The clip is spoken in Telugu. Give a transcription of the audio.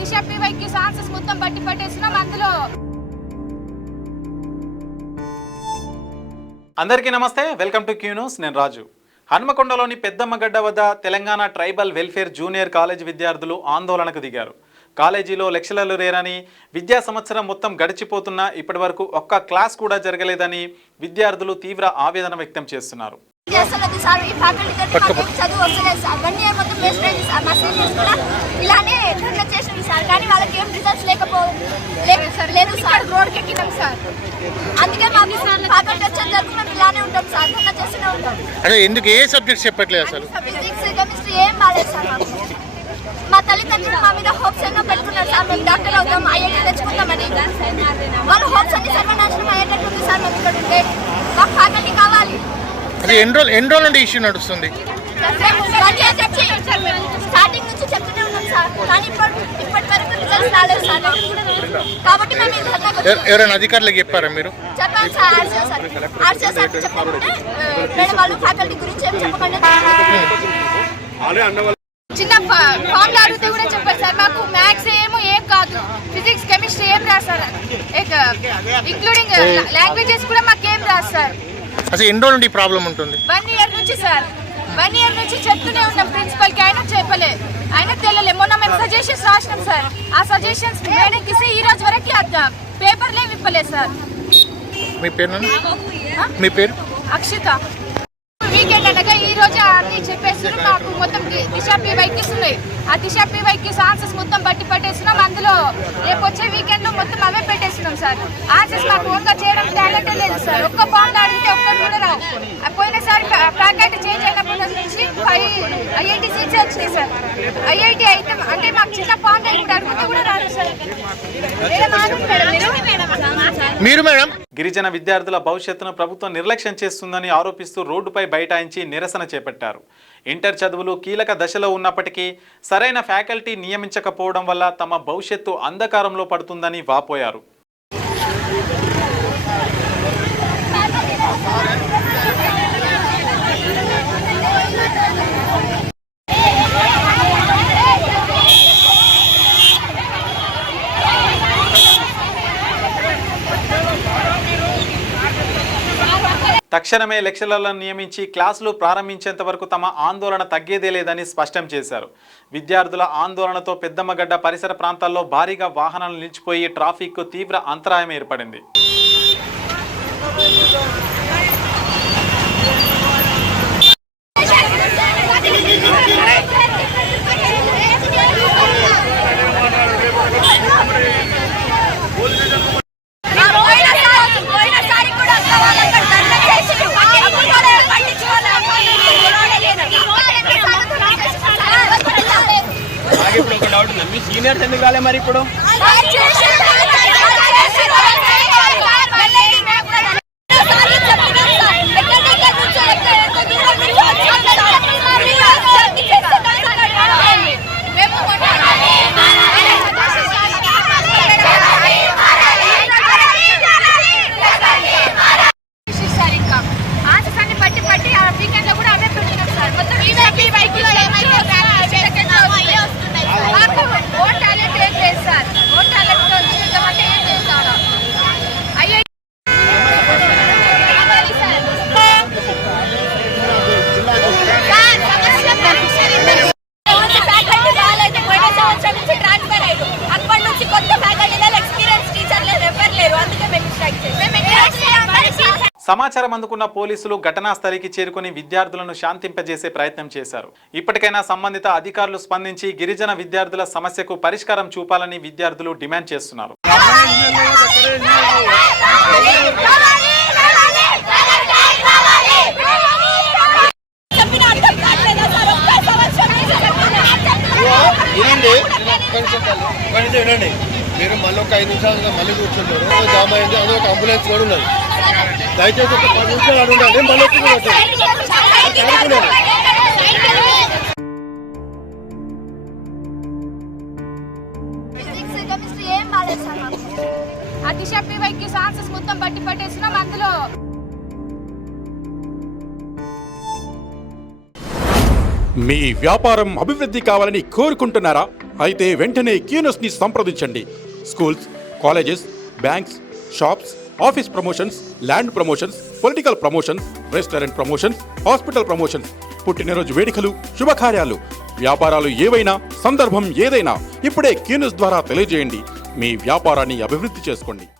దిశ పీవైకి సాన్సెస్ మొత్తం బట్టి పట్టేసినాం అందులో. అందరికీ నమస్తే, వెల్కమ్ టు క్యూ న్యూస్. నేను రాజు. హన్మకొండలోని పెద్దమ్మగడ్డ వద్ద Telangana tribal welfare junior college విద్యార్థులు ఆందోళనకు దిగారు. కాలేజీలో లెక్చరర్లు లేరని, విద్యా సంవత్సరం మొత్తం గడిచిపోతున్నా ఇప్పటి వరకు ఒక్క క్లాస్ కూడా జరగలేదని విద్యార్థులు తీవ్ర ఆవేదన వ్యక్తం చేస్తున్నారు. ఎందుకు ఏ సబ్జెక్ట్స్ చెప్పట్లేదు అసలు? మా తల్లిదండ్రులు మా మీద హోప్స్ ఎన్నో పెట్టుకున్నారు సార్. మేము డాక్టర్ అవుతాం, ఐఐటీ తెచ్చుకుంటామని. వాళ్ళ హోప్స్ అన్ని సర్వనాశనం అయ్యేటట్టుంది సార్. మేము ఇక్కడ ఉంటే మాకు ఫ్యాకల్టీ కావాలి. అది ఎన్ని రోజుల నుండి ఇష్యూ నడుస్తుంది? స్టార్టింగ్ నుంచి చెప్తూనే ఉన్నాం సార్, కానీ ఇప్పటి వరకు రిజల్ట్స్ రాలేదు సార్. కాబట్టి మేము ఎవరైనా అధికారులకు చెప్పారా మీరు? చెప్పాను సార్. ఆర్సీఓ సార్ చెప్పకుంటే మేడం వాళ్ళు ఫ్యాకల్టీ గురించి ఏం చెప్పకుండా చిన్న ఫామ్లు అడిగితే కూడా చెప్పారు సార్. మాకు మ్యాథ్స్ ఏం కాదు, ఫిజిక్స్ కెమిస్ట్రీ ఏం రాస్తారు, ఇంక్లూడింగ్ లాంగ్వేజెస్ కూడా మాకేం రాస్తారు. అసలు ఎన్ని రోజుల నుండి ప్రాబ్లం ఉంటుంది? 1 year నుంచి సార్. 1 year నుంచి చెప్తూనే ఉన్నాం ప్రిన్సిపల్కి, అయినా చెప్పలే, అయినా తెలియలే. మొన్న మేము సజెషన్స్ రాసినాం సార్. ఆ సజెషన్స్ మేడంకి ఈ రోజు వరకు పేపర్లే విప్పలేదు సార్. మీ పేరు? మీ పేరు? అక్షిత. వీకెండ్ అనగా ఈ రోజు అన్ని చెప్పేస్తున్నాం. మాకు మొత్తం దిశ పీవైకి ఉన్నాయి. ఆ దిశ పీవైకి ఆన్సర్స్ మొత్తం బట్టి పట్టేస్తున్నాం. అందులో రేపు వచ్చే వీకెండ్ లో మొత్తం అవే పెట్టేస్తున్నాం సార్. ఆన్సర్స్ మాకు ఓన్గా చేయడం టాలెంటే లేదు సార్. ఒక్క ఫామ్ అడిగితే ఒక్కరు కూడా రావు. పోయినసారి ఫ్యాకల్టీ చేంజ్ అయినప్పటి నుంచి 5 ఐఐటి సీట్స్ వచ్చినాయి సార్. ఐఐటి అయితే అంటే మాకు చిన్న ఫామ్ అడిగితే కూడా రాదు సార్. మీరు మేడం, గిరిజన విద్యార్థుల భవిష్యత్తును ప్రభుత్వం నిర్లక్ష్యం చేస్తుందని ఆరోపిస్తూ రోడ్డుపై బైఠాయించి నిరసన చేపట్టారు. ఇంటర్ చదువులు కీలక దశలో ఉన్నప్పటికీ సరైన ఫ్యాకల్టీ నియమించకపోవడం వల్ల తమ భవిష్యత్తు అంధకారంలో పడుతుందని వాపోయారు. తక్షణమే లెక్చరర్లను నియమించి క్లాసులు ప్రారంభించేంత వరకు తమ ఆందోళన తగ్గేదే లేదని స్పష్టం చేశారు. విద్యార్థుల ఆందోళనతో పెద్దమ్మగడ్డ పరిసర ప్రాంతాల్లో భారీగా వాహనాలు నిలిచిపోయి ట్రాఫిక్కు తీవ్ర అంతరాయం ఏర్పడింది. సీనియర్స్ ఎందుకు కాలే మరి ఇప్పుడు? సమాచారం అందుకున్న పోలీసులు ఘటనా స్థలికి చేరుకుని విద్యార్థులను శాంతింపజేసే ప్రయత్నం చేశారు. ఇప్పటికైనా సంబంధిత అధికారులు స్పందించి గిరిజన విద్యార్థుల సమస్యకు పరిష్కారం చూపాలని విద్యార్థులు డిమాండ్ చేస్తున్నారు. మీరు మళ్ళీ ఒక 5 నిమిషాలు మళ్ళీ కూర్చుంటారు. జామ్ అయింది, అదే ఒక అంబులెన్స్ కూడా ఉన్నది. దయచేసి ఒక 10 నిమిషాలు అడుగుండాలి. మళ్ళీ ఆ దిశ పీవైకి ఆన్సర్స్ మొత్తం బట్టి పట్టేసినాం అందులో. మీ వ్యాపారం అభివృద్ధి కావాలని కోరుకుంటున్నారా? అయితే వెంటనే క్యూనోస్ని సంప్రదించండి. Schools, colleges, banks, shops, office promotions, land promotions, political promotions, restaurant promotions, hospital promotions, పుట్టినరోజు వేడుకలు, శుభకార్యాలు, వ్యాపారాలు ఏవైనా, సందర్భం ఏదైనా ఇప్పుడే క్యూనోస్ ద్వారా తెలియజేయండి. మీ వ్యాపారాన్ని అభివృద్ధి చేసుకోండి.